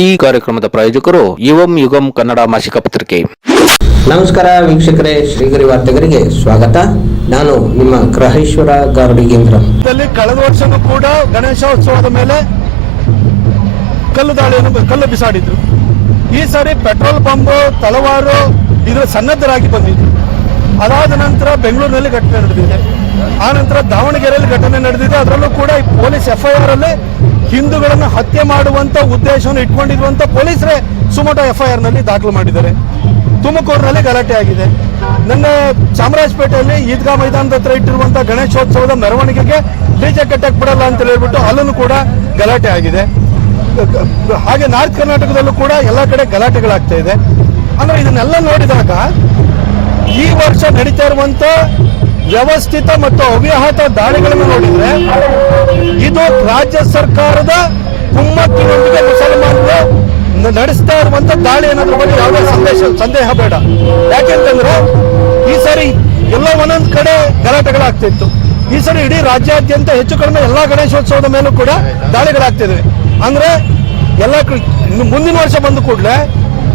ಈ ಕಾರ್ಯಕ್ರಮದ ಪ್ರಾಯೋಜಕರು ಯುವಂ ಯುಗಂ ಕನ್ನಡ ಮಾಸಿಕ ಪತ್ರಿಕೆ. ನಮಸ್ಕಾರ ವೀಕ್ಷಕರೇ ಶ್ರೀಗರಿ ವಾರ್ತೆಗರಿಗೆ ಸ್ವಾಗತ. ನಾನು ನಿಮ್ಮ ಗ್ರಹೇಶ್ವರ ಗಾರ್ಡಿಗೇಂದ್ರ. ಕಳೆದ ವರ್ಷನೂ ಕೂಡ ಗಣೇಶೋತ್ಸವದ ಮೇಲೆ ಕಲ್ಲು ದಾಳಿಯನ್ನು ಕಲ್ಲು ಬಿಸಾಡಿದ್ರು. ಈ ಸಾರಿ ಪೆಟ್ರೋಲ್ ಪಂಪ್ ತಲವಾರು ಇದರ ಸನ್ನದ್ಧರಾಗಿ ಬಂದಿದ್ರು. ಅದಾದ ನಂತರ ಬೆಂಗಳೂರಿನಲ್ಲಿ ಘಟನೆ ನಡೆದಿದೆ. ಆ ನಂತರ ದಾವಣಗೆರೆಯಲ್ಲಿ ಘಟನೆ ನಡೆದಿದೆ. ಅದರಲ್ಲೂ ಕೂಡ ಈ ಪೊಲೀಸ್ ಎಫ್ಐಆರ್ ಅಲ್ಲಿ ಹಿಂದೂಗಳನ್ನು ಹತ್ಯೆ ಮಾಡುವಂತ ಉದ್ದೇಶವನ್ನು ಇಟ್ಕೊಂಡಿರುವಂತ ಪೊಲೀಸರೇ ಸುಮೋಟೋ ಎಫ್ಐಆರ್ನಲ್ಲಿ ದಾಖಲು ಮಾಡಿದ್ದಾರೆ. ತುಮಕೂರಿನಲ್ಲಿ ಗಲಾಟೆ ಆಗಿದೆ. ನನ್ನ ಚಾಮರಾಜಪೇಟೆಯಲ್ಲಿ ಈದ್ಗಾ ಮೈದಾನದ ಹತ್ರ ಇಟ್ಟಿರುವಂತಹ ಗಣೇಶೋತ್ಸವದ ಮೆರವಣಿಗೆಗೆ ಡಿಜೆ ಕಟ್ಟಕ್ ಬಿಡಲ್ಲ ಅಂತ ಹೇಳ್ಬಿಟ್ಟು ಅಲ್ಲೂ ಕೂಡ ಗಲಾಟೆ ಆಗಿದೆ. ಹಾಗೆ ನಾರ್ತ್ ಕರ್ನಾಟಕದಲ್ಲೂ ಕೂಡ ಎಲ್ಲ ಕಡೆ ಗಲಾಟೆಗಳಾಗ್ತಾ ಇದೆ. ಅಂದ್ರೆ ಇದನ್ನೆಲ್ಲ ನೋಡಿದಾಗ ಈ ವರ್ಷ ನಡೀತಾ ಇರುವಂತ ವ್ಯವಸ್ಥಿತ ಮತ್ತು ಅವ್ಯಾಹತ ದಾಳಿಗಳನ್ನು ನೋಡಿದ್ರೆ ಇದು ರಾಜ್ಯ ಸರ್ಕಾರದ ಕುಮ್ಮಕ್ಕಿನೊಂದಿಗೆ ಮುಸಲ್ಮಾನರು ನಡೆಸ್ತಾ ಇರುವಂತ ದಾಳಿ ಅನ್ನೋದ್ರ ಬಗ್ಗೆ ಯಾವುದೇ ಸಂದೇಶ, ಸಂದೇಹ ಬೇಡ. ಯಾಕೆಂತಂದ್ರೆ ಈ ಸಾರಿ ಎಲ್ಲ ಒಂದೊಂದು ಕಡೆ ಗಲಾಟೆಗಳಾಗ್ತಿತ್ತು. ಈ ಸರಿ ಇಡೀ ರಾಜ್ಯಾದ್ಯಂತ ಹೆಚ್ಚು ಕಡಿಮೆ ಎಲ್ಲಾ ಗಣೇಶೋತ್ಸವದ ಮೇಲೂ ಕೂಡ ದಾಳಿಗಳಾಗ್ತಿದೆ ಅಂದ್ರೆ ಎಲ್ಲ ಮುಂದಿನ ವರ್ಷ ಬಂದ ಕೂಡಲೇ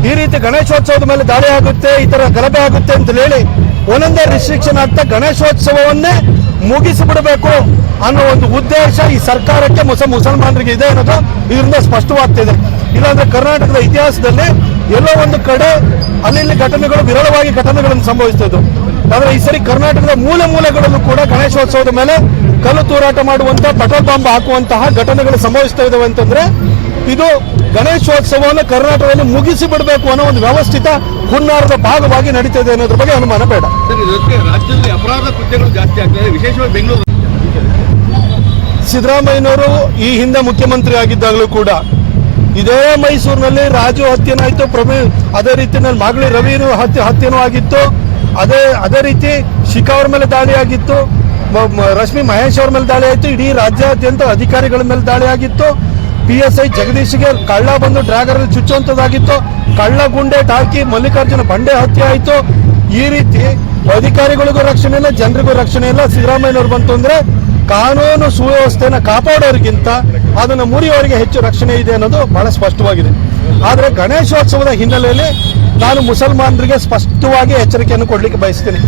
ಈ ರೀತಿ ಗಣೇಶೋತ್ಸವದ ಮೇಲೆ ದಾಳಿ ಆಗುತ್ತೆ, ಈ ತರ ಗಲಭೆ ಆಗುತ್ತೆ ಅಂತ ಹೇಳಿ ಒಂದೊಂದೇ ರಿಸ್ಟ್ರಿಕ್ಷನ್ ಆಗ್ತಾ ಗಣೇಶೋತ್ಸವವನ್ನೇ ಮುಗಿಸಿ ಬಿಡಬೇಕು ಅನ್ನೋ ಒಂದು ಉದ್ದೇಶ ಈ ಸರ್ಕಾರಕ್ಕೆ ಮುಸ ಮುಸಲ್ಮಾನರಿಗೆ ಇದೆ ಅನ್ನೋದು ಇದರಿಂದ ಸ್ಪಷ್ಟವಾಗ್ತಿದೆ ಇಲ್ಲಾಂದ್ರೆ ಕರ್ನಾಟಕದ ಇತಿಹಾಸದಲ್ಲಿ ಎಲ್ಲೋ ಒಂದು ಕಡೆ ಅಲ್ಲಿ ಘಟನೆಗಳು, ವಿರಳವಾಗಿ ಘಟನೆಗಳನ್ನು ಸಂಭವಿಸ್ತಿದ್ವು ಆದರೆ ಈ ಸರಿ ಕರ್ನಾಟಕದ ಮೂಲೆ ಮೂಲೆಗಳಲ್ಲೂ ಕೂಡ ಗಣೇಶೋತ್ಸವದ ಮೇಲೆ ಕಲ್ಲು ತೂರಾಟ ಮಾಡುವಂತಹ ಪೆಟ್ರೋಲ್ ಬಾಂಬ್ ಹಾಕುವಂತಹ ಘಟನೆಗಳು ಸಂಭವಿಸ್ತಾ ಇದಾವೆ ಅಂತಂದ್ರೆ ಇದು ಗಣೇಶೋತ್ಸವವನ್ನು ಕರ್ನಾಟಕದಲ್ಲಿ ಮುಗಿಸಿ ಬಿಡಬೇಕು ಅನ್ನೋ ಒಂದು ವ್ಯವಸ್ಥಿತ ಹುನ್ನಾರದ ಭಾಗವಾಗಿ ನಡೀತದೆ ಅನ್ನೋದ್ರ ಬಗ್ಗೆ ಅನುಮಾನ ಬೇಡ. ರಾಜ್ಯದಲ್ಲಿ ಅಪರಾಧ ಕೃತ್ಯಗಳು ಜಾಸ್ತಿ ಆಗ್ತದೆ ವಿಶೇಷವಾಗಿ ಬೆಂಗಳೂರು. ಸಿದ್ದರಾಮಯ್ಯನವರು ಈ ಹಿಂದೆ ಮುಖ್ಯಮಂತ್ರಿ ಆಗಿದ್ದಾಗಲೂ ಕೂಡ ಇದೇ ಮೈಸೂರಿನಲ್ಲಿ ರಾಜು ಹತ್ಯೆನಾಯಿತು ಪ್ರಮೇ ಅದೇ ರೀತಿಯಲ್ಲಿ ಮಾಗಳಿ ರವಿನು ಹತ್ಯೆ ಹತ್ಯೆನೂ ಆಗಿತ್ತು. ಅದೇ ಅದೇ ರೀತಿ ಶಿಖಾ ಅವ್ರ ಮೇಲೆ ದಾಳಿ ಆಗಿತ್ತು. ರಶ್ಮಿ ಮಹೇಶ್ ಅವ್ರ ಮೇಲೆ ದಾಳಿ ಆಯಿತು. ಇಡೀ ರಾಜ್ಯಾದ್ಯಂತ ಅಧಿಕಾರಿಗಳ ಮೇಲೆ ದಾಳಿ ಆಗಿತ್ತು. ಪಿ ಎಸ್ ಐ ಜಗದೀಶ್ಗೆ ಕಳ್ಳ ಬಂದು ಡ್ರ್ಯಾಗರ್ ಅಲ್ಲಿ ಚುಚ್ಚುವಂತದ್ದಾಗಿತ್ತು. ಕಳ್ಳ ಗುಂಡೆ ತಾಕಿ ಮಲ್ಲಿಕಾರ್ಜುನ ಬಂಡೆ ಹತ್ಯೆ ಆಯಿತು. ಈ ರೀತಿ ಅಧಿಕಾರಿಗಳಿಗೂ ರಕ್ಷಣೆ ಇಲ್ಲ, ಜನರಿಗೂ ರಕ್ಷಣೆ ಇಲ್ಲ. ಸಿದ್ದರಾಮಯ್ಯನವ್ರು ಬಂತು ಅಂದ್ರೆ ಕಾನೂನು ಸುವ್ಯವಸ್ಥೆನ ಕಾಪಾಡೋರಿಗಿಂತ ಅದನ್ನು ಮುರಿಯೋರಿಗೆ ಹೆಚ್ಚು ರಕ್ಷಣೆ ಇದೆ ಅನ್ನೋದು ಬಹಳ ಸ್ಪಷ್ಟವಾಗಿದೆ. ಆದರೆ ಗಣೇಶೋತ್ಸವದ ಹಿನ್ನೆಲೆಯಲ್ಲಿ ನಾನು ಮುಸಲ್ಮಾನರಿಗೆ ಸ್ಪಷ್ಟವಾಗಿ ಎಚ್ಚರಿಕೆಯನ್ನು ಕೊಡಲಿಕ್ಕೆ ಬಯಸ್ತೀನಿ.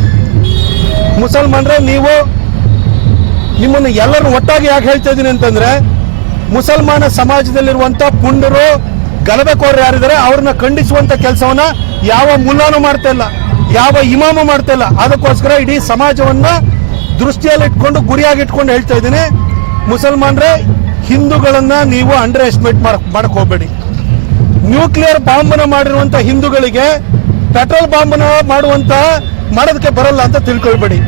ಮುಸಲ್ಮಾನರೇ, ನೀವು ನಿಮ್ಮನ್ನು ಎಲ್ಲರೂ ಒಟ್ಟಾಗಿ ಯಾಕೆ ಹೇಳ್ತಾ ಇದ್ದೀನಿ ಅಂತಂದ್ರೆ ಮುಸಲ್ಮಾನ ಸಮಾಜದಲ್ಲಿರುವಂತ ಪುಂಡರು ಗಲಭೆಕೋರರು ಯಾರಿದ್ದಾರೆ, ಅವ್ರನ್ನ ಖಂಡಿಸುವಂತ ಕೆಲಸವನ್ನ ಯಾವ ಮುಲ್ಲಾನು ಮಾಡ್ತಾ ಇಲ್ಲ, ಯಾವ ಇಮಾಮು ಮಾಡ್ತಾ ಇಲ್ಲ. ಅದಕ್ಕೋಸ್ಕರ ಇಡೀ ಸಮಾಜವನ್ನ ದೃಷ್ಟಿಯಲ್ಲಿ ಇಟ್ಕೊಂಡು ಗುರಿಯಾಗಿ ಇಟ್ಕೊಂಡು ಹೇಳ್ತಾ ಇದ್ದೀನಿ. ಮುಸಲ್ಮಾನರೇ, ಹಿಂದೂಗಳನ್ನ ನೀವು ಅಂಡರ್ ಎಸ್ಟಿಮೇಟ್ ಮಾಡಕ್ ಹೋಗ್ಬೇಡಿ. ನ್ಯೂಕ್ಲಿಯರ್ ಬಾಂಬನ ಮಾಡಿರುವಂತ ಹಿಂದೂಗಳಿಗೆ ಪೆಟ್ರೋಲ್ ಬಾಂಬನ ಮಾಡುವಂತ ಮಾಡೋದಕ್ಕೆ ಬರಲ್ಲ ಅಂತ ತಿಳ್ಕೊಳ್ಬೇಡಿ.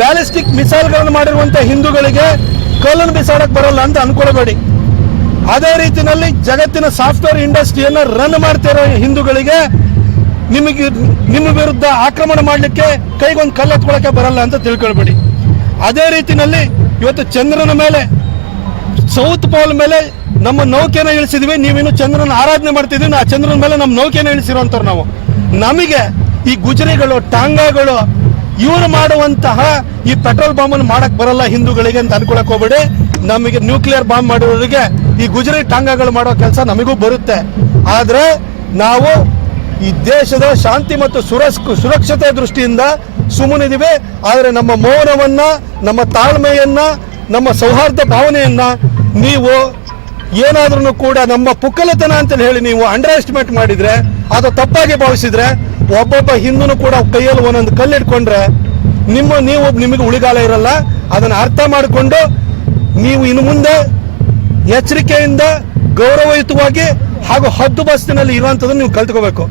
ಬ್ಯಾಲಿಸ್ಟಿಕ್ ಮಿಸೈಲ್ಗಳನ್ನು ಮಾಡಿರುವಂತ ಹಿಂದೂಗಳಿಗೆ ಕಲ್ಲನ್ನು ಬಿಸಾಡಕ್ ಬರಲ್ಲ ಅಂತ ಅನ್ಕೊಳ್ಬೇಡಿ. ಅದೇ ರೀತಿಯಲ್ಲಿ ಜಗತ್ತಿನ ಸಾಫ್ಟ್ವೇರ್ ಇಂಡಸ್ಟ್ರಿಯನ್ನ ರನ್ ಮಾಡ್ತಿರೋ ಹಿಂದೂಗಳಿಗೆ ನಿಮಗೆ, ನಿಮ್ಮ ವಿರುದ್ಧ ಆಕ್ರಮಣ ಮಾಡಲಿಕ್ಕೆ ಕೈಗೊಂದು ಕಲ್ಲು ಹತ್ಕೊಳಕ್ಕೆ ಬರಲ್ಲ ಅಂತ ತಿಳ್ಕೊಳ್ಬೇಡಿ. ಅದೇ ರೀತಿಯಲ್ಲಿ ಇವತ್ತು ಚಂದ್ರನ ಮೇಲೆ, ಸೌತ್ ಪೋಲ್ ಮೇಲೆ ನಮ್ಮ ನೌಕೆನ ಇಳಿಸಿದ್ವಿ. ನೀವಿನ್ನು ಚಂದ್ರನ ಆರಾಧನೆ ಮಾಡ್ತಿದ್ವಿ ಆ ಚಂದ್ರನ ಮೇಲೆ ನಮ್ಮ ನೌಕೆನ ಇಳಿಸಿರೋಂಥವ್ರು ನಾವು. ನಮಗೆ ಈ ಗುಜರಿಗಳು, ಟಾಂಗಾಗಳು ಇವರು ಮಾಡುವಂತಹ ಈ ಪೆಟ್ರೋಲ್ ಬಾಂಬ್ ಅನ್ನು ಮಾಡಕ್ ಬರಲ್ಲ ಹಿಂದೂಗಳಿಗೆ ಅಂತ ಅನ್ಕೊಳಕ್ ಹೋಗ್ಬೇಡಿ. ನಮಗೆ ನ್ಯೂಕ್ಲಿಯರ್ ಬಾಂಬ್ ಮಾಡೋರಿಗೆ ಈ ಗುಜರಿ ಟಾಂಗಾಗಳು ಮಾಡೋ ಕೆಲಸ ನಮಗೂ ಬರುತ್ತೆ. ಆದ್ರೆ ನಾವು ಈ ದೇಶದ ಶಾಂತಿ ಮತ್ತು ಸುರಸ್ ಸುರಕ್ಷತೆ ದೃಷ್ಟಿಯಿಂದ ಸುಮ್ಮನಿದ್ದೀವಿ. ಆದರೆ ನಮ್ಮ ಮೌನವನ್ನ, ನಮ್ಮ ತಾಳ್ಮೆಯನ್ನ, ನಮ್ಮ ಸೌಹಾರ್ದ ಭಾವನೆಯನ್ನ ನೀವು ಏನಾದ್ರೂ ಕೂಡ ನಮ್ಮ ಪುಕ್ಕಲತನ ಅಂತ ಹೇಳಿ ನೀವು ಅಂಡರ್ ಎಸ್ಟಿಮೇಟ್ ಮಾಡಿದ್ರೆ, ಅದು ತಪ್ಪಾಗಿ ಭಾವಿಸಿದ್ರೆ ಒಬ್ಬೊಬ್ಬ ಹಿಂದೂನು ಕೂಡ ಕೈಯಲ್ಲಿ ಒಂದೊಂದು ಕಲ್ಲು ಇಟ್ಕೊಂಡ್ರೆ ನಿಮ್ಮ, ನೀವು ನಿಮಗೆ ಉಳಿಗಾಲ ಇರಲ್ಲ. ಅದನ್ನ ಅರ್ಥ ಮಾಡಿಕೊಂಡು ನೀವು ಇನ್ನು ಮುಂದೆ ಎಚ್ಚರಿಕೆಯಿಂದ ಗೌರವಯುತವಾಗಿ ಹಾಗೂ ಹದ್ದು ಬಸ್ತಿನಲ್ಲಿ ಇರುವಂಥದ್ದನ್ನು ನೀವು ಕಲ್ತ್ಕೋಬೇಕು.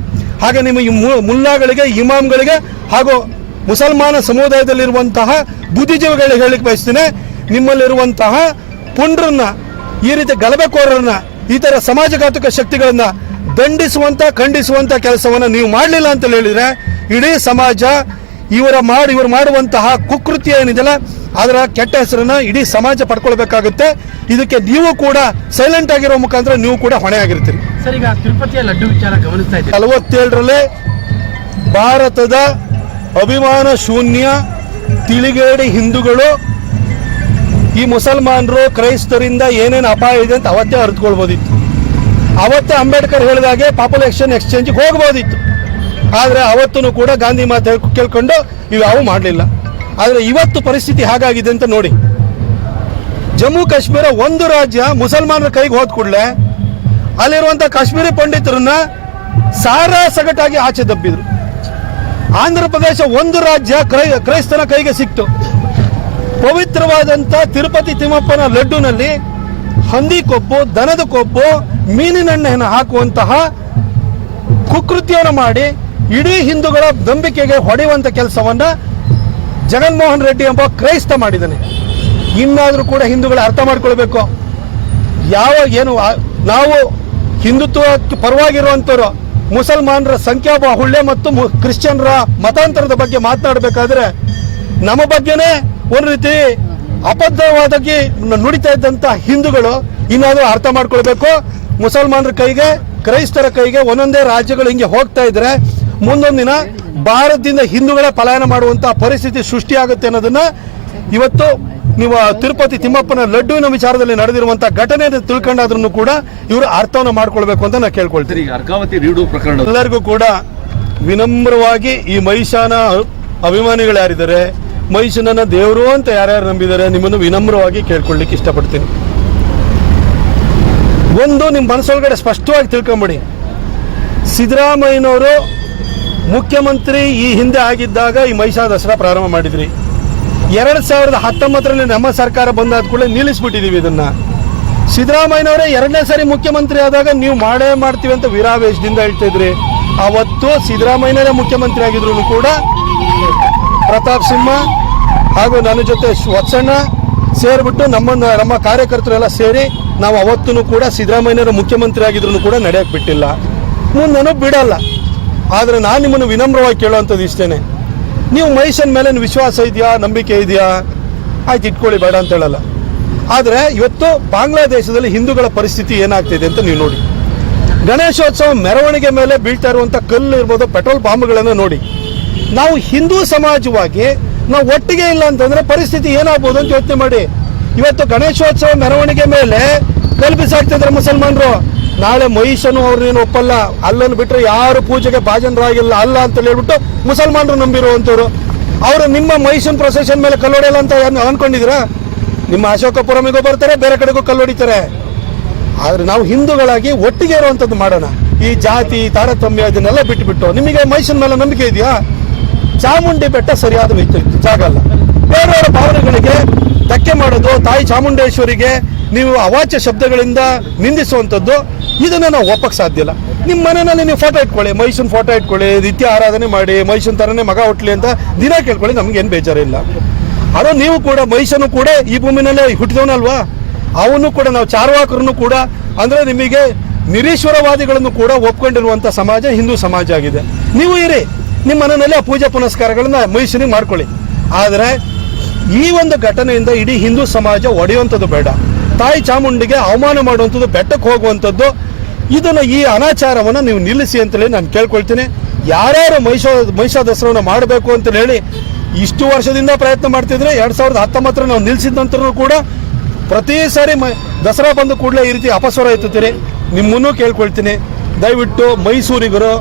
ಹಾಗೆ ನಿಮ್ಮ ಮುಲ್ಲಾಗಳಿಗೆ, ಇಮಾಮ್ಗಳಿಗೆ ಹಾಗೂ ಮುಸಲ್ಮಾನ ಸಮುದಾಯದಲ್ಲಿರುವಂತಹ ಬುದ್ಧಿಜೀವಿಗಳಿಗೆ ಹೇಳಲಿಕ್ಕೆ ಬಯಸ್ತೀನಿ. ನಿಮ್ಮಲ್ಲಿರುವಂತಹ ಪುಂಡ್ರನ್ನ, ಈ ರೀತಿ ಗಲಭೆಕೋರರನ್ನ ಈ ಥರ ಸಮಾಜಘಾತಕ ಶಕ್ತಿಗಳನ್ನ ದಂಡಿಸುವಂತ ಖಂಡಿಸುವಂತ ಕೆಲಸವನ್ನ ನೀವು ಮಾಡಲಿಲ್ಲ ಅಂತ ಹೇಳಿದ್ರೆ ಇಡೀ ಸಮಾಜ ಇವರ ಮಾಡಿ ಇವರು ಮಾಡುವಂತಹ ಕುಕೃತ್ಯ ಏನಿದೆಯಲ್ಲ ಅದರ ಕೆಟ್ಟ ಹೆಸರನ್ನ ಇಡೀ ಸಮಾಜ ಪಡ್ಕೊಳ್ಬೇಕಾಗುತ್ತೆ. ಇದಕ್ಕೆ ನೀವು ಕೂಡ ಸೈಲೆಂಟ್ ಆಗಿರೋ ಮುಖಾಂತರ ನೀವು ಕೂಡ ಹೊಣೆ ಆಗಿರ್ತೀರಿ. ಸರ್ ಈಗ ತಿರುಪತಿಯ ಲಡ್ಡು ವಿಚಾರ ಗಮನಿಸ್ತಾ ಇದ್ದೀವಿ ನಲವತ್ತೇಳರಲ್ಲಿ ಭಾರತದ ಅಭಿಮಾನ ಶೂನ್ಯ ತಿಳಿಗೇಡಿ ಹಿಂದೂಗಳು ಈ ಮುಸಲ್ಮಾನರು ಕ್ರೈಸ್ತರಿಂದ ಏನೇನು ಅಪಾಯ ಇದೆ ಅಂತ ಅವತ್ತೇ ಅರಿತುಕೊಳ್ಬೋದಿತ್ತು. ಅವತ್ತೇ ಅಂಬೇಡ್ಕರ್ ಹೇಳಿದಾಗೆ ಪಾಪ್ಯುಲೇಷನ್ ಎಕ್ಸ್ಚೇಂಜ್ಗೆ ಹೋಗ್ಬೋದಿತ್ತು. ಆದರೆ ಅವತ್ತೂ ಕೂಡ ಗಾಂಧಿ ಮಾತು ಕೇಳ್ಕೊಂಡು ಇವ್ಯಾವು ಮಾಡಲಿಲ್ಲ. ಆದರೆ ಇವತ್ತು ಪರಿಸ್ಥಿತಿ ಹಾಗಾಗಿದೆ ಅಂತ ನೋಡಿ. ಜಮ್ಮು ಕಾಶ್ಮೀರ ಒಂದು ರಾಜ್ಯ ಮುಸಲ್ಮಾನರ ಕೈಗೆ ಹೋದ ಕೂಡಲೇ ಅಲ್ಲಿರುವಂಥ ಕಾಶ್ಮೀರಿ ಪಂಡಿತರನ್ನ ಸಾರಾ ಸಗಟಾಗಿ ಆಚೆ ದಬ್ಬಿದ್ರು. ಆಂಧ್ರ ಪ್ರದೇಶ ಒಂದು ರಾಜ್ಯ ಕ್ರೈ ಕ್ರೈಸ್ತನ ಕೈಗೆ ಸಿಕ್ತು. ಪವಿತ್ರವಾದಂಥ ತಿರುಪತಿ ತಿಮ್ಮಪ್ಪನ ಲಡ್ಡುನಲ್ಲಿ ಹಂದಿ ಕೊಬ್ಬು, ದನದ ಕೊಬ್ಬು ಮೀನಿನೆಣ್ಣೆಯನ್ನು ಹಾಕುವಂತಹ ಕುಕೃತ್ಯವನ್ನು ಮಾಡಿ ಇಡೀ ಹಿಂದೂಗಳ ನಂಬಿಕೆಗೆ ಹೊಡೆಯುವಂಥ ಕೆಲಸವನ್ನ ಜಗನ್ಮೋಹನ್ ರೆಡ್ಡಿ ಎಂಬ ಕ್ರೈಸ್ತ ಮಾಡಿದ್ದಾನೆ. ಇನ್ನಾದರೂ ಕೂಡ ಹಿಂದೂಗಳ ಅರ್ಥ ಮಾಡ್ಕೊಳ್ಬೇಕು. ಯಾವ ಏನು ನಾವು ಹಿಂದುತ್ವಕ್ಕೆ ಪರವಾಗಿರುವಂಥವ್ರು ಮುಸಲ್ಮಾನರ ಸಂಖ್ಯಾಬಾಹುಳ್ಯ ಮತ್ತು ಕ್ರಿಶ್ಚಿಯನ್ರ ಮತಾಂತರದ ಬಗ್ಗೆ ಮಾತನಾಡಬೇಕಾದ್ರೆ ನಮ್ಮ ಬಗ್ಗೆನೇ ಒಂದು ರೀತಿ ಅಬದ್ಧವಾದಾಗಿ ನುಡಿತಾ ಇದ್ದಂಥ ಹಿಂದೂಗಳು ಇನ್ನಾದರೂ ಅರ್ಥ ಮಾಡ್ಕೊಳ್ಬೇಕು. ಮುಸಲ್ಮಾನರ ಕೈಗೆ ಕ್ರೈಸ್ತರ ಕೈಗೆ ಒಂದೊಂದೇ ರಾಜ್ಯಗಳು ಹಿಂಗೆ ಹೋಗ್ತಾ ಇದ್ರೆ ಮುಂದೊಂದು ದಿನ ಭಾರತದಿಂದ ಹಿಂದೂಗಳ ಪಲಾಯನ ಮಾಡುವಂತಹ ಪರಿಸ್ಥಿತಿ ಸೃಷ್ಟಿಯಾಗುತ್ತೆ ಅನ್ನೋದನ್ನ ಇವತ್ತು ನೀವು ತಿರುಪತಿ ತಿಮ್ಮಪ್ಪನ ಲಡ್ಡುವಿನ ವಿಚಾರದಲ್ಲಿ ನಡೆದಿರುವಂತಹ ಘಟನೆ ತಿಳ್ಕೊಂಡಾದ್ರೂ ಕೂಡ ಇವರು ಅರ್ಥವನ್ನು ಮಾಡ್ಕೊಳ್ಬೇಕು ಅಂತ ನಾನು ಕೇಳ್ಕೊಳ್ತೀನಿ. ಅರ್ಕಾವತಿ ರೀಡು ಪ್ರಕರಣ. ಎಲ್ಲರಿಗೂ ಕೂಡ ವಿನಮ್ರವಾಗಿ ಈ ಮಹಿಷಾನ ಅಭಿಮಾನಿಗಳು ಯಾರಿದ್ದಾರೆ? ಮಹಿಷನನ್ನ ದೇವರು ಅಂತ ಯಾರ್ಯಾರು ನಂಬಿದ್ದಾರೆ? ನಿಮ್ಮನ್ನು ವಿನಮ್ರವಾಗಿ ಕೇಳ್ಕೊಳ್ಳಿಕ್ಕೆ ಇಷ್ಟಪಡ್ತೀನಿ. ಒಂದು ನಿಮ್ಮ ಮನಸ್ಸೊಳಗಡೆ ಸ್ಪಷ್ಟವಾಗಿ ತಿಳ್ಕೊಂಬಿಡಿ. ಸಿದ್ದರಾಮಯ್ಯನವರು ಮುಖ್ಯಮಂತ್ರಿ ಈ ಹಿಂದೆ ಆಗಿದ್ದಾಗ ಈ ಮಹಿಷಾ ದಸರಾ ಪ್ರಾರಂಭ ಮಾಡಿದ್ರಿ. ಎರಡು ಸಾವಿರದ ಹತ್ತೊಂಬತ್ತರಲ್ಲಿ ನಮ್ಮ ಸರ್ಕಾರ ಬಂದಾದ ಕೂಡಲೇ ನಿಲ್ಲಿಸ್ಬಿಟ್ಟಿದ್ದೀವಿ ಇದನ್ನ. ಸಿದ್ದರಾಮಯ್ಯನವರೇ ಎರಡನೇ ಸಾರಿ ಮುಖ್ಯಮಂತ್ರಿ ಆದಾಗ ನೀವು ಮಾಡೇ ಮಾಡ್ತೀವಿ ಅಂತ ವೀರಾವೇಶದಿಂದ ಹೇಳ್ತಾ ಇದ್ರಿ. ಅವತ್ತು ಸಿದ್ದರಾಮಯ್ಯನವರೇ ಮುಖ್ಯಮಂತ್ರಿ ಆಗಿದ್ರು ಕೂಡ ಪ್ರತಾಪ್ ಸಿಂಹ ಹಾಗೂ ನನ್ನ ಜೊತೆ ವತ್ಸಣ್ಣ ಸೇರಿಬಿಟ್ಟು ನಮ್ಮನ್ನು ನಮ್ಮ ಕಾರ್ಯಕರ್ತರೆಲ್ಲ ಸೇರಿ ನಾವು ಅವತ್ತೂ ಕೂಡ ಸಿದ್ದರಾಮಯ್ಯನವರು ಮುಖ್ಯಮಂತ್ರಿ ಆಗಿದ್ರು ಕೂಡ ನಡೆಯಕ್ಕೆ ಬಿಟ್ಟಿಲ್ಲ. ಮುಂದೆನೂ ಬಿಡಲ್ಲ. ಆದರೆ ನಾನು ನಿಮ್ಮನ್ನು ವಿನಮ್ರವಾಗಿ ಕೇಳುವಂಥದ್ದು ಇಷ್ಟೇನೆ. ನೀವು ಮಹಿಷನ್ ಮೇಲೆ ವಿಶ್ವಾಸ ಇದೆಯಾ, ನಂಬಿಕೆ ಇದೆಯಾ? ಆಯ್ತು, ಇಟ್ಕೊಳ್ಳಿ, ಬೇಡ ಅಂತ ಹೇಳಲ್ಲ. ಆದರೆ ಇವತ್ತು ಬಾಂಗ್ಲಾದೇಶದಲ್ಲಿ ಹಿಂದೂಗಳ ಪರಿಸ್ಥಿತಿ ಏನಾಗ್ತಿದೆ ಅಂತ ನೀವು ನೋಡಿ. ಗಣೇಶೋತ್ಸವ ಮೆರವಣಿಗೆ ಮೇಲೆ ಬೀಳ್ತಾ ಇರುವಂಥ ಕಲ್ಲು ಇರ್ಬೋದು, ಪೆಟ್ರೋಲ್ ಬಾಂಬ್ಗಳನ್ನು ನೋಡಿ. ನಾವು ಹಿಂದೂ ಸಮಾಜವಾಗಿ ನಾವು ಒಟ್ಟಿಗೆ ಇಲ್ಲ ಅಂತಂದರೆ ಪರಿಸ್ಥಿತಿ ಏನಾಗ್ಬೋದು ಅಂತ ಯೋಚನೆ ಮಾಡಿ. ಇವತ್ತು ಗಣೇಶೋತ್ಸವ ಮೆರವಣಿಗೆ ಮೇಲೆ ಕಲ್ಪಿಸಾಕ್ತಿದ್ರೆ ಮುಸಲ್ಮಾನರು. ನಾಳೆ ಮಹಿಷನು ಅವ್ರನ್ನೇನು ಒಪ್ಪಲ್ಲ. ಅಲ್ಲನ್ನು ಬಿಟ್ಟರೆ ಯಾರು ಪೂಜೆಗೆ ಭಾಜನರಾಗಿಲ್ಲ, ಅಲ್ಲ ಅಂತ ಹೇಳ್ಬಿಟ್ಟು ಮುಸಲ್ಮಾನರು ನಂಬಿರುವಂಥವ್ರು. ಅವರು ನಿಮ್ಮ ಮಹಿಷನ್ ಪ್ರೊಸೆಷನ್ ಮೇಲೆ ಕಲ್ಲೊಡೆಯಲ್ಲ ಅಂತ ಅನ್ಕೊಂಡಿದ್ದೀರಾ? ನಿಮ್ಮ ಅಶೋಕಪುರಮಿಗೂ ಬರ್ತಾರೆ, ಬೇರೆ ಕಡೆಗೂ ಕಲ್ಲೊಡಿತಾರೆ. ಆದರೆ ನಾವು ಹಿಂದೂಗಳಾಗಿ ಒಟ್ಟಿಗೆ ಇರುವಂಥದ್ದು ಮಾಡೋಣ. ಈ ಜಾತಿ, ತಾರತಮ್ಯ ಇದನ್ನೆಲ್ಲ ಬಿಟ್ಟುಬಿಟ್ಟು ನಿಮಗೆ ಮೈಸೂರಿನ ಮೇಲೆ ನಂಬಿಕೆ ಇದೆಯಾ? ಚಾಮುಂಡಿ ಬೆಟ್ಟ ಸರಿಯಾದ ಜಾಗ ಅಲ್ಲ. ಬೇರೆಯವರ ಭಾವನೆಗಳಿಗೆ ಧಕ್ಕೆ ಮಾಡೋದು, ತಾಯಿ ಚಾಮುಂಡೇಶ್ವರಿಗೆ ನೀವು ಅವಾಚ್ಯ ಶಬ್ದಗಳಿಂದ ನಿಂದಿಸುವಂಥದ್ದು, ಇದನ್ನು ನಾವು ಒಪ್ಪಕ್ಕೆ ಸಾಧ್ಯ ಇಲ್ಲ. ನಿಮ್ಮ ಮನೆಯಲ್ಲಿ ನೀವು ಫೋಟೋ ಇಟ್ಕೊಳ್ಳಿ, ಮೈಸೂರು ಫೋಟೋ ಇಟ್ಕೊಳ್ಳಿ, ನಿತ್ಯ ಆರಾಧನೆ ಮಾಡಿ, ಮೈಸೂರು ಥರನೇ ಮಗ ಹುಟ್ಲಿ ಅಂತ ದಿನ ಕೇಳ್ಕೊಳ್ಳಿ, ನಮ್ಗೆ ಏನು ಬೇಜಾರಿಲ್ಲ. ಅದು ನೀವು ಕೂಡ, ಮೈಸೂರು ಕೂಡ ಈ ಭೂಮಿನಲ್ಲೇ ಹುಟ್ಟಿದವನಲ್ವಾ? ಅವನು ಕೂಡ, ನಾವು ಚಾರ್ವಾಕರನ್ನು ಕೂಡ, ಅಂದರೆ ನಿಮಗೆ ನಿರೀಶ್ವರವಾದಿಗಳನ್ನು ಕೂಡ ಒಪ್ಕೊಂಡಿರುವಂಥ ಸಮಾಜ ಹಿಂದೂ ಸಮಾಜ ಆಗಿದೆ. ನೀವು ಇರಿ, ನಿಮ್ಮ ಮನೆಯಲ್ಲಿ ಆ ಪೂಜೆ ಪುನಸ್ಕಾರಗಳನ್ನು ಮೈಸೂರಿಗೆ ಮಾಡ್ಕೊಳ್ಳಿ. ಆದರೆ ಈ ಒಂದು ಘಟನೆಯಿಂದ ಇಡೀ ಹಿಂದೂ ಸಮಾಜ ಒಡೆಯುವಂಥದ್ದು ಬೇಡ. ತಾಯಿ ಚಾಮುಂಡಿಗೆ ಅವಮಾನ ಮಾಡುವಂಥದ್ದು, ಬೆಟ್ಟಕ್ಕೆ ಹೋಗುವಂಥದ್ದು, ಇದನ್ನು ಈ ಅನಾಚಾರವನ್ನು ನೀವು ನಿಲ್ಲಿಸಿ ಅಂತೇಳಿ ನಾನು ಕೇಳ್ಕೊಳ್ತೀನಿ. ಯಾರ್ಯಾರು ಮಹಿಷ ಮಹಿಷಾ ದಸರಾವನ್ನು ಮಾಡಬೇಕು ಅಂತ ಹೇಳಿ ಇಷ್ಟು ವರ್ಷದಿಂದ ಪ್ರಯತ್ನ ಮಾಡ್ತಿದ್ರೆ ಎರಡು ಸಾವಿರದ ಹತ್ತೊಂಬತ್ತರ ನಾವು ನಿಲ್ಲಿಸಿದ ನಂತರ ಕೂಡ ಪ್ರತಿ ಸಾರಿ ಮ, ದಸರಾ ಬಂದ ಕೂಡಲೇ ಈ ರೀತಿ ಅಪಸ್ವರ ಎತ್ತುತ್ತೀರಿ. ನಿಮ್ಮನ್ನು ಕೇಳ್ಕೊಳ್ತೀನಿ. ದಯವಿಟ್ಟು ಮೈಸೂರಿಗರು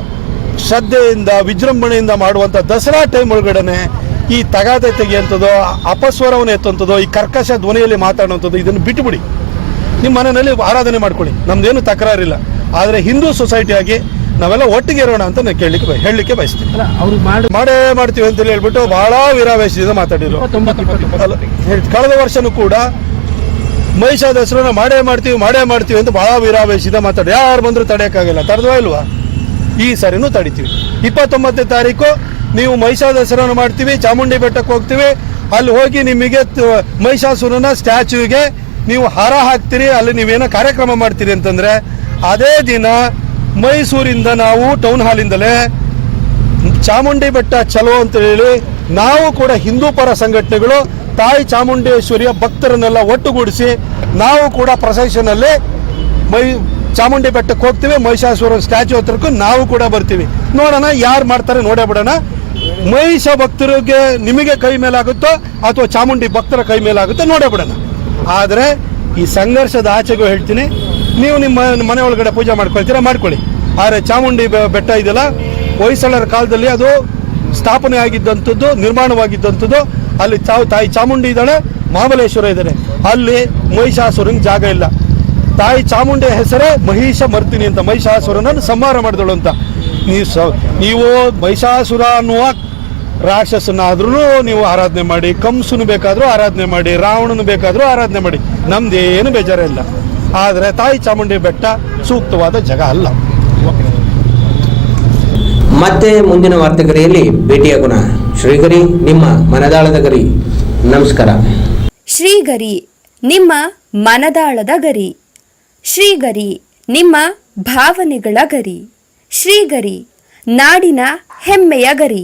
ಶ್ರದ್ಧೆಯಿಂದ, ವಿಜೃಂಭಣೆಯಿಂದ ಮಾಡುವಂಥ ದಸರಾ ಟೈಮ್ ಒಳಗಡೆನೆ ಈ ತಗಾದೆ ತೆಗೆಯುವಂಥದ್ದು ಅಪಸ್ವರವನ್ನು ಎತ್ತುವಂಥದ್ದು ಈ ಕರ್ಕಶ ಧ್ವನಿಯಲ್ಲಿ ಮಾತಾಡುವಂಥದ್ದು ಇದನ್ನು ಬಿಟ್ಟುಬಿಡಿ. ನಿಮ್ಮ ಮನೆಯಲ್ಲಿ ಆರಾಧನೆ ಮಾಡ್ಕೊಳ್ಳಿ. ನಮ್ದೇನು ತಕರಾರಿಲ್ಲ. ಆದರೆ ಹಿಂದೂ ಸೊಸೈಟಿಯಾಗಿ ನಾವೆಲ್ಲ ಒಟ್ಟಿಗೆ ಇರೋಣ ಅಂತ ನಾನು ಕೇಳಲಿಕ್ಕೆ ಹೇಳಲಿಕ್ಕೆ ಬಯಸ್ತೀನಿ. ಅಲ್ಲ ಅವ್ರು ಮಾಡಿ ಮಾಡೇ ಮಾಡ್ತೀವಿ ಅಂತ ಹೇಳ್ಬಿಟ್ಟು ಬಹಳ ವಿರಾವೇಶದಿಂದ ಮಾತಾಡಿದ್ರು. ಕಳೆದ ವರ್ಷನೂ ಕೂಡ ಮಹಿಷಾದ ಹೆಸರನ್ನ ಮಾಡೇ ಮಾಡ್ತೀವಿ ಮಾಡೇ ಮಾಡ್ತೀವಿ ಅಂತ ಬಹಳ ವಿರಾವೇಶದಿಂದ ಮಾತಾಡಿ. ಯಾರು ಬಂದರೂ ತಡೆಯೋಕ್ಕಾಗಲ್ಲ. ತಡೆದೋ ಇಲ್ವಾ? ಈ ಸರಿನೂ ತಡಿತೀವಿ. ಇಪ್ಪತ್ತೊಂಬತ್ತನೇ ತಾರೀಕು ನೀವು ಮಹಿಷಾ ದಸರನ್ನು ಮಾಡ್ತೀವಿ, ಚಾಮುಂಡಿ ಬೆಟ್ಟಕ್ಕೆ ಹೋಗ್ತೀವಿ. ಅಲ್ಲಿ ಹೋಗಿ ನಿಮಗೆ ಮಹಿಷಾಸುರನ ಸ್ಟ್ಯಾಚ್ಯೂಗೆ ನೀವು ಹಾರ ಹಾಕ್ತೀರಿ, ಅಲ್ಲಿ ನೀವೇನೋ ಕಾರ್ಯಕ್ರಮ ಮಾಡ್ತೀರಿ ಅಂತಂದ್ರೆ, ಅದೇ ದಿನ ಮೈಸೂರಿಂದ ನಾವು ಟೌನ್ ಹಾಲಿಂದಲೇ ಚಾಮುಂಡಿ ಬೆಟ್ಟ ಚಲೋ ಅಂತ ಹೇಳಿ ನಾವು ಕೂಡ ಹಿಂದೂ ಪರ ಸಂಘಟನೆಗಳು ತಾಯಿ ಚಾಮುಂಡೇಶ್ವರಿಯ ಭಕ್ತರನ್ನೆಲ್ಲ ಒಟ್ಟುಗೂಡಿಸಿ ನಾವು ಕೂಡ ಪ್ರೊಸೆಷನ್ ಅಲ್ಲಿ ಮೈ, ಚಾಮುಂಡಿ ಬೆಟ್ಟಕ್ಕೆ ಹೋಗ್ತೀವಿ ಮಹಿಷಾಸುರ ಸ್ಟ್ಯಾಚು ಹತ್ರಕ್ಕೂ ನಾವು ಕೂಡ ಬರ್ತೀವಿ. ನೋಡೋಣ ಯಾರು ಮಾಡ್ತಾರೆ, ನೋಡೇ ಬಿಡೋಣ. ಮಹಿಷ ಭಕ್ತರಿಗೆ ನಿಮಗೆ ಕೈ ಮೇಲಾಗುತ್ತೋ ಅಥವಾ ಚಾಮುಂಡಿ ಭಕ್ತರ ಕೈ ಮೇಲಾಗುತ್ತೋ ನೋಡೇ ಬಿಡೋಣ. ಆದರೆ ಈ ಸಂಘರ್ಷದ ಆಚೆಗೂ ಹೇಳ್ತೀನಿ, ನೀವು ನಿಮ್ಮ ಮನೆ ಒಳಗಡೆ ಪೂಜೆ ಮಾಡ್ಕೊಳ್ತೀರಾ ಮಾಡ್ಕೊಳ್ಳಿ. ಆದರೆ ಚಾಮುಂಡಿ ಬೆಟ್ಟ ಇದೆಯಲ್ಲ, ಹೊಯ್ಸಳರ ಕಾಲದಲ್ಲಿ ಅದು ಸ್ಥಾಪನೆ ಆಗಿದ್ದಂಥದ್ದು ನಿರ್ಮಾಣವಾಗಿದ್ದಂಥದ್ದು, ಅಲ್ಲಿ ತಾವು ತಾಯಿ ಚಾಮುಂಡಿ ಇದ್ದಾಳೆ ಮಹಾಬಲೇಶ್ವರ ಇದ್ದಾರೆ ಅಲ್ಲಿ ಮಹಿಷಾಸುರನ್ ಜಾಗ ಇಲ್ಲ. ತಾಯಿ ಚಾಮುಂಡಿ ಹೆಸರೇ ಮಹಿಷ ಮರ್ತಿನಿ ಅಂತ, ಮಹಿಷಾಸುರನನ್ನು ಸಂಹಾರ ಮಾಡಿದಳು ಅಂತ. ನೀವು ನೀವು ಮಹಿಷಾಸುರ ಅನ್ನುವ ರಾಕ್ಷಸನಾದ್ರೂ ನೀವು ಆರಾಧನೆ ಮಾಡಿ ಕಂಸನು ಬೇಕಾದರೂ ಆರಾಧನೆ ಮಾಡಿ ರಾವಣನು ಬೇಕಾದರೂ ಆರಾಧನೆ ಮಾಡಿ ನಮ್ದೇನು ಬೇಜಾರಿಲ್ಲ. ಆದರೆ ತಾಯಿ ಚಾಮುಂಡಿ ಬೆಟ್ಟ ಸೂಕ್ತವಾದ ಜಾಗ ಅಲ್ಲ. ಮತ್ತೆ ಮುಂದಿನ ವಾರ್ತೆಗರಿಯಲ್ಲಿ ಭೇಟಿಯಾಗೋಣ ಶ್ರೀಗರಿ ನಿಮ್ಮ ಮನದಾಳದ ಗರಿ. ನಮಸ್ಕಾರ. ಶ್ರೀಗರಿ ನಿಮ್ಮ ಮನದಾಳದ ಗರಿ. ಶ್ರೀಗರಿ ನಿಮ್ಮ ಭಾವನೆಗಳ ಗರಿ. ಶ್ರೀಗರಿ ನಾಡಿನ ಹೆಮ್ಮೆಯ ಗರಿ.